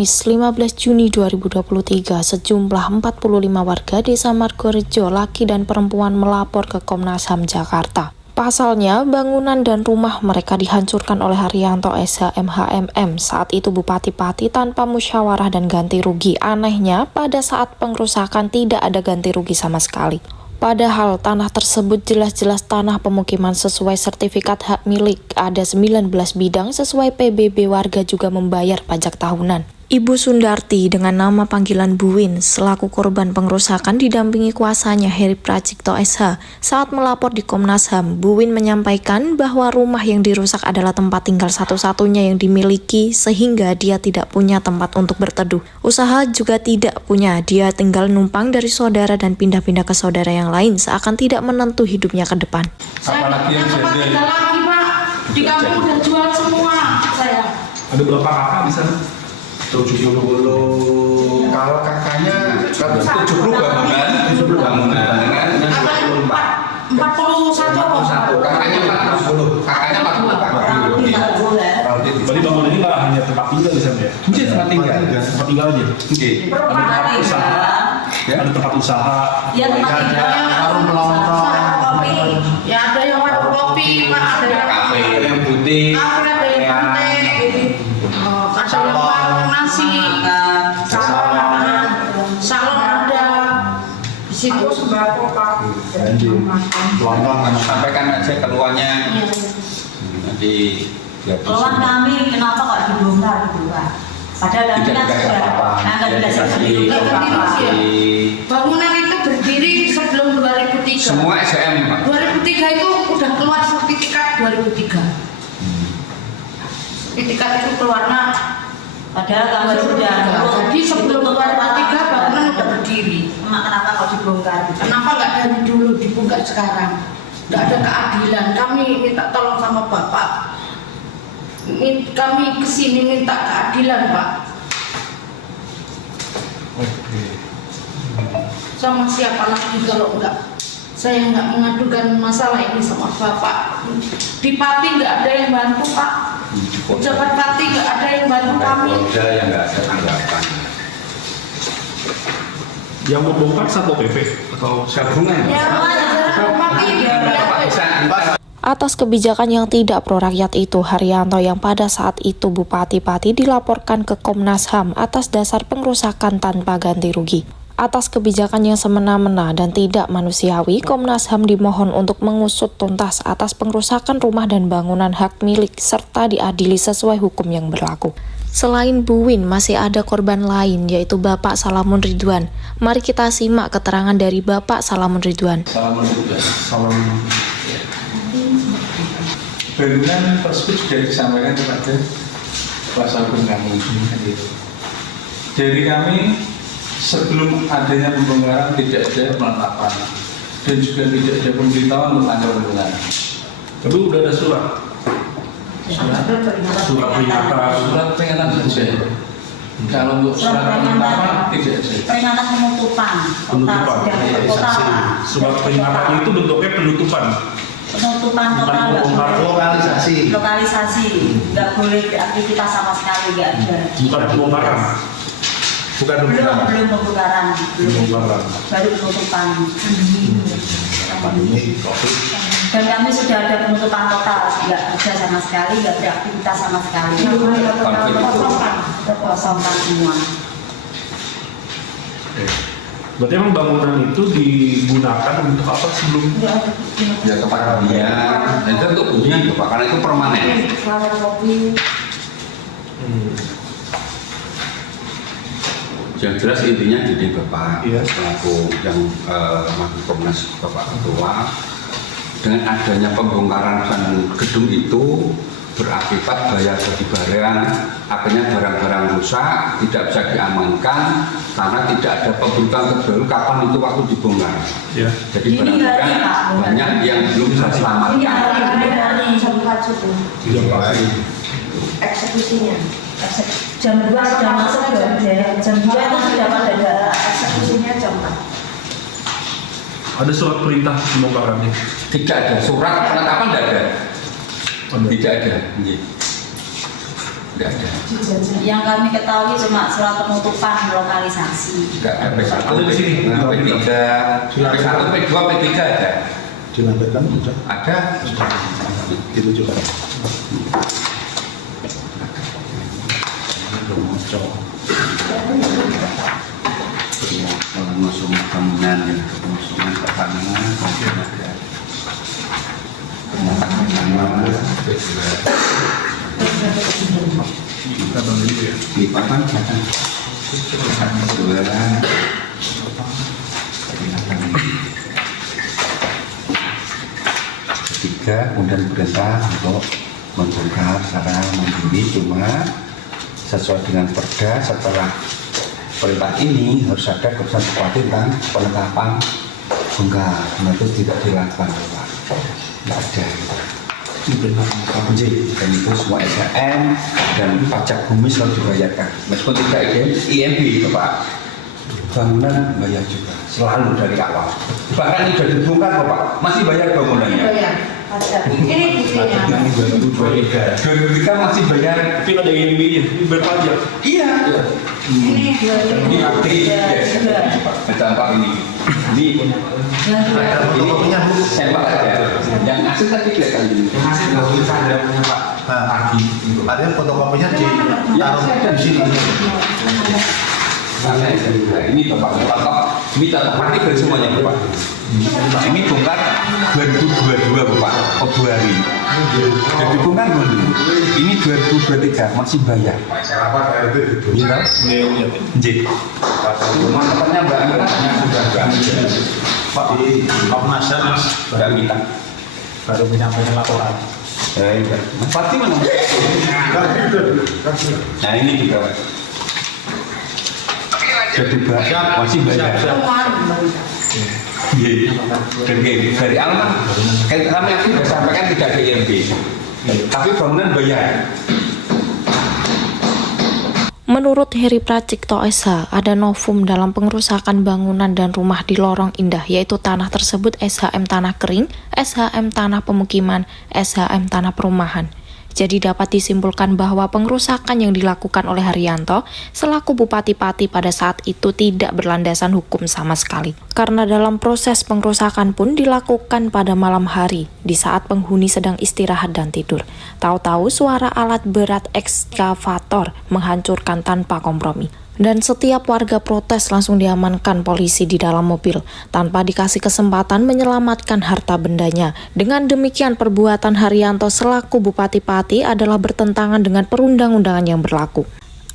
Kamis 15 Juni 2023, sejumlah 45 warga Desa Margorejo, laki dan perempuan melapor ke Komnas HAM Jakarta. Pasalnya, bangunan dan rumah mereka dihancurkan oleh Haryanto SH MHMM, saat itu Bupati Pati, tanpa musyawarah dan ganti rugi. Anehnya, pada saat pengrusakan tidak ada ganti rugi sama sekali. Padahal tanah tersebut jelas-jelas tanah pemukiman sesuai sertifikat hak milik. Ada 19 bidang sesuai PBB, warga juga membayar pajak tahunan. Ibu Sundarti dengan nama panggilan Buwin selaku korban pengrusakan didampingi kuasanya Heri Pracikto SH. Saat melapor di Komnas HAM, Buwin menyampaikan bahwa rumah yang dirusak adalah tempat tinggal satu-satunya yang dimiliki sehingga dia tidak punya tempat untuk berteduh. Usaha juga tidak punya, dia tinggal numpang dari saudara dan pindah-pindah ke saudara yang lain seakan tidak menentu hidupnya ke depan. Apalagi yang tinggal lagi, Pak. Di kampung udah jual semua saya. Ada berapa kakak di sana? 70. Kalau kakaknya 70 bangunan, 41 kakaknya 40, kakaknya 40. Berarti bangunan ini nggak hanya tempat tinggal di sana ya? Mungkin tempat tinggal. Tempat tinggal aja. Ada tempat usaha. Ya, tempat tinggal. Warung kelontong. Ya ada yang warung kopi, Pak. Ada yang Kafe, yang butik. ada yang pantai. Ada yang warung nasi. Salon ada. Di situ sembako, Pak. Kelontong sampaikan aja keluarnya. Nanti Keluhan kami kenapa kok dibongkar gitu, Pak? Padahal kami kan sudah bangunan itu berdiri sebelum 2003. semua SDM, Pak. 2003 itu udah keluar sertifikat 2003. Sertifikat itu keluarnya padahal kami sudah jadi sebelum 2003 bangunan udah berdiri. Kenapa kok dibongkar? Kenapa nggak dari dulu dibongkar sekarang? Nggak ada keadilan. Kami minta tolong sama Bapak. Kami kesini minta keadilan, Pak. Sama siapa lagi kalau enggak? Saya nggak mengadukan masalah ini sama Bapak. Di Pati nggak ada yang bantu, Pak. Pejabat Pati nggak ada yang bantu kami. Ada yang nggak ada tanggapan. Yang mau bongkar Satpol PP atau Gabungan. Ya, Atas kebijakan yang tidak pro rakyat itu, Haryanto yang pada saat itu Bupati Pati dilaporkan ke Komnas HAM atas dasar pengrusakan tanpa ganti rugi. Atas kebijakan yang semena-mena dan tidak manusiawi, Komnas HAM dimohon untuk mengusut tuntas atas pengrusakan rumah dan bangunan hak milik serta diadili sesuai hukum yang berlaku. Selain Buwin, masih ada korban lain, yaitu Bapak Salamun Ridwan. Mari kita simak keterangan dari Bapak Salamun Ridwan. Salam. Bangunan tersebut sudah disampaikan kepada kuasa hukum kami. Dari kami, sebelum adanya pembongkaran tidak ada penetapan dan juga tidak ada pemberitahuan untuk ada pembongkaran. tapi udah ada surat Peringatan saja. Kalau untuk surat penetapan tidak ada. Peringatan penutupan. surat peringatan itu bentuknya penutupan. Penutupan total. Lokalisasi. Nggak boleh beraktivitas sama sekali, nggak ada. Bukan pembongkaran. Belum pembongkaran. Baru penutupan. Dan kami sudah ada penutupan total, nggak kerja sama sekali, nggak beraktivitas sama sekali. Kosongkan semua. Berarti emang bangunan itu digunakan untuk apa sebelumnya? Ya kepada dia, dan itu untuk hunian Bapak, karena itu permanen. Yang jelas intinya jadi Bapak selaku yang masuk Komnas Bapak Ketua, dengan adanya pembongkaran gedung itu berakibat bayar bagi barang, akhirnya barang-barang rusak, tidak bisa diamankan karena tidak ada pemberitahuan terbaru kapan itu waktu dibongkar. Ya. Jadi barang-barang banyak yang belum bisa selamatkan. Eksekusinya. Jam 2 sudah masuk jam 2 itu sudah pada eksekusinya jam 4. Ada surat perintah pembongkarannya? Tidak ada surat penetapan, tidak ada. Tidak ada. Nggak ada. Yang kami ketahui cuma surat penutupan lokalisasi. Nggak ada P1, P3, P1, P2, P3 ada. Di lantai kan sudah Ada. itu juga. Pengusung bangunan ya, pengusungan pertanian, kemudian ada lipapan ketiga, kemudian perintah untuk membongkar secara mandiri, cuma sesuai dengan perda setelah perintah ini harus ada keputusan bupati tentang penetapan bongkar. Nah, itu tidak dilakukan, Pak. Tidak ada. Dan itu semua SHM dan pajak bumi selalu dibayarkan. Meskipun tidak IMB, Pak. Bangunan bayar juga, selalu dari awal. Bahkan ini sudah dibongkar, Pak, masih bayar bangunannya. Bayar. Ini buktinya. 2003 masih bayar. Tapi ada yang ini berpajak. Iya. Ini Ini bukti. Dampak ini. Ini sampel aja. Yang asli tadi kelihatan ini. Hasil tulisan ada punya Pak Ardi. Artinya fotokopinya ditaruh di sini. Ini Bapak minta tempat dari semuanya Bapak. Ini bongkar 2022 Bapak, Februari. Jadi bongkar dulu. Ini 2023 masih bayar. Apa itu? Iya. J. Teman-temannya Mbak Anita sudah Pak di Komnas HAM Mbak Anita baru menyampaikan laporan. Pasti mana? Nah ini juga Pak. Jadi masih bayar. Dari awal kami sudah sampaikan tidak ada IMB, tapi bangunan bayar. Menurut Heri Pracikto SH, ada novum dalam pengerusakan bangunan dan rumah di Lorong Indah, yaitu tanah tersebut SHM tanah kering, SHM tanah pemukiman, SHM tanah perumahan. Jadi dapat disimpulkan bahwa pengerusakan yang dilakukan oleh Haryanto selaku Bupati Pati pada saat itu tidak berlandasan hukum sama sekali. Karena dalam proses pengerusakan pun dilakukan pada malam hari, di saat penghuni sedang istirahat dan tidur. Tahu-tahu suara alat berat ekskavator menghancurkan tanpa kompromi. Dan setiap warga protes langsung diamankan polisi di dalam mobil tanpa dikasih kesempatan menyelamatkan harta bendanya. Dengan demikian perbuatan Haryanto selaku Bupati Pati adalah bertentangan dengan perundang-undangan yang berlaku.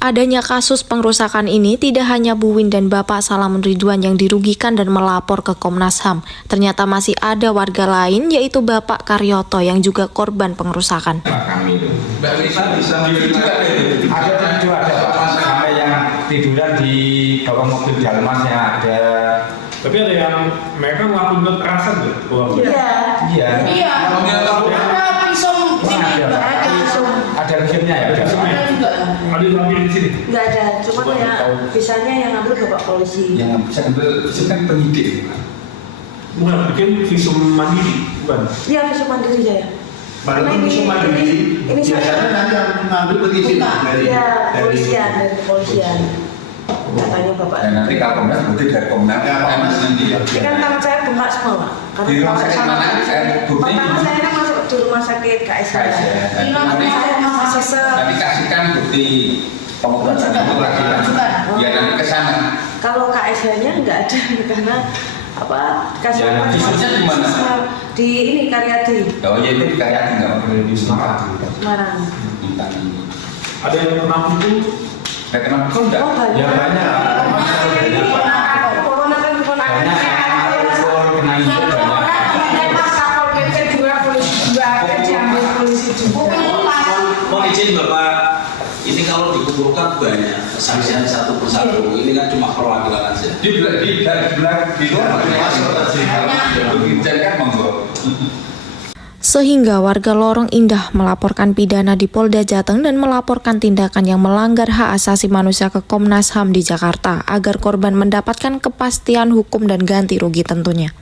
Adanya kasus pengerusakan ini tidak hanya Bu Win dan Bapak Salamun Ridwan yang dirugikan dan melapor ke Komnas HAM. Ternyata masih ada warga lain yaitu Bapak Karyoto yang juga korban pengerusakan. Kami itu. Mbak Risa bisa ada sampai yang tiduran di bawah mobil jalmasnya ada. Tapi ada yang mereka melakukan kekerasan tuh. Iya. Iya. Ada pisau ini, ada pisau. Ada resepnya ya. Ada juga. Ada yang di sini. Enggak ada, cuma kayak bisanya yang ngambil bapak polisi. Yang bisa ambil itu kan penyidik. Bukan, bikin visum mandiri, bukan? Iya, visum mandiri saya. Karena ini biasanya nanti yang mengambil berizin dari polisian, dari kepolisian. Katanya bapak. Dan nanti kalau Komnas berarti dari Komnas nanti. Ini kan tangan saya bengkak semua, Pak. Di rumah sakit mana? Saya bukti. Tangan saya kan masuk di rumah sakit KSH. Nanti Saya masih sesek. kasihkan bukti pengobatan itu lagi. Ya nanti ke sana. Kalau KSH-nya nggak ada karena apa kasih Ya, visumnya di mana? Di ini Karyadi, Oh ya itu di Karyadi nggak perlu di Semarang. Semarang. Ada yang pernah pukul? Saya kenal pun enggak? Oh, banyak. Ya banyak. Mohon izin Bapak, ini kalau dikumpulkan banyak kesaksian satu persatu, ini kan cuma perwakilan saja. Di luar kan monggo. Sehingga warga Lorong Indah melaporkan pidana di Polda Jateng dan melaporkan tindakan yang melanggar hak asasi manusia ke Komnas HAM di Jakarta agar korban mendapatkan kepastian hukum dan ganti rugi tentunya.